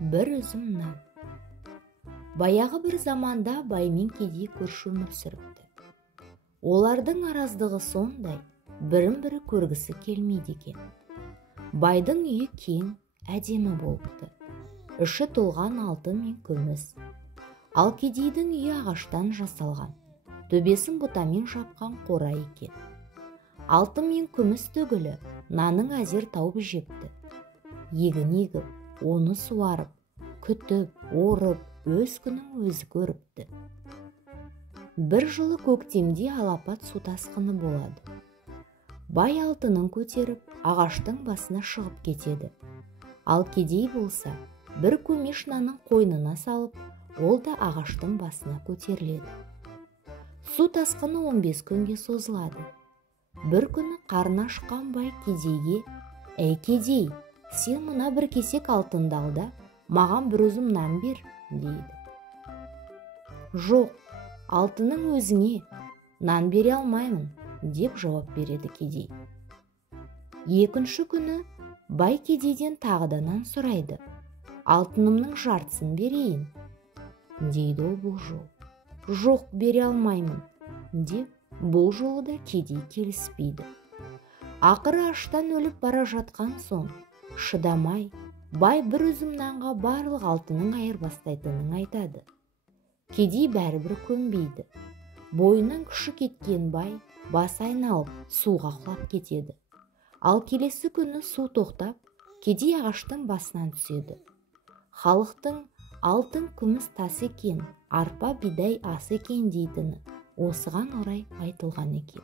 бір үзім нан. Баяғы бір заманда бай мен кедей көрші өмір сүріпті. Олардың араздығы сондай, бірін-бірі көргісі келмейді екен. Байдың үйі кең, әдемі болыпты. Іші толған алтын мен күміс. Ал кедейдің үйі ағаштан жасалған, төбесін бұтамен жапқан қора екен. Алтын мен күміс төгілі наның әзер тауып жепті. Егін егіп, оны суарып, күтіп, орып, өз күнің өзі көріпті. Бір жылы көктемде алапат су тасқыны болады. Бай алтынын көтеріп, ағаштың басына шығып кетеді. Ал кедей болса, бір көмеш нанын қойнына салып, ол да ағаштың басына көтеріледі. Су тасқыны 15 күнге созылады. Бір күні қарны ашқан бай кедейге: «Әй кедей, сен мына бір кесек алтынды ал да, маған бір үзім нан бер», дейді. «Жоқ, алтының өзіңе, нан бере алмаймын», деп жауап береді кедей. Екінші күні бай кедейден тағы да нан сұрайды. «Алтынымның жартысын берейін», дейді ол бұл жол. «Жоқ, бере алмаймын», деп бұл жолы да кедей келіспейді. Ақыры аштан өліп бара жатқан соң, шыдамай, бай бір үзім нанға барлық алтынын айырбастайтынын айтады. Кедей бәрібір көнбейді. Бойынан күші кеткен бай басы айналып суға құлап кетеді. Ал келесі күні су тоқтап, кедей ағаштың басынан түседі. Халықтың алтын күміс тас екен, арпа бидай ас екен дейтіні осыған орай айтылған екен.